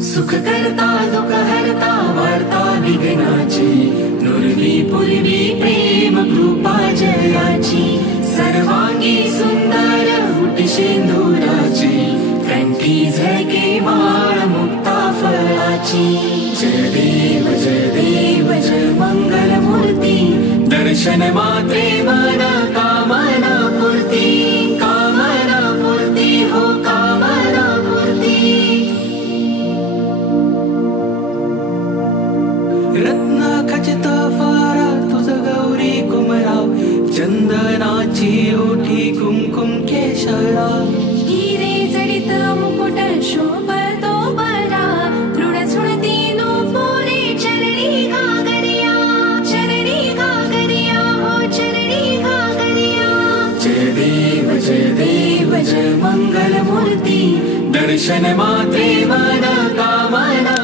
सुख करता दुख हरता वार्ता विघ्नाची, नुरवी पूर्वी प्रेम कृपा जयाची, सर्वांगी सुंदर हुटी शेंदुराची, कंठी झळके माळ मुक्ता फळाची। जय देव जय मंगल मूर्ती, दर्शन मात्रे मन कामना पूर्ती, कामना पूर्ती हो कामना पूर्ती। रत्न खचित फारा तुझ गौरी कुमराव, चंदनाची ओठी कुमकुम केशराव, हिरे जडित मुकुट शोभतो बरा, दृढ झुळती नूपुरे चरणी घागरिया, चरणी घागरिया हो चरणी घागरिया। जय देव जय मंगल मूर्ती, दर्शन मात्रे मन कामना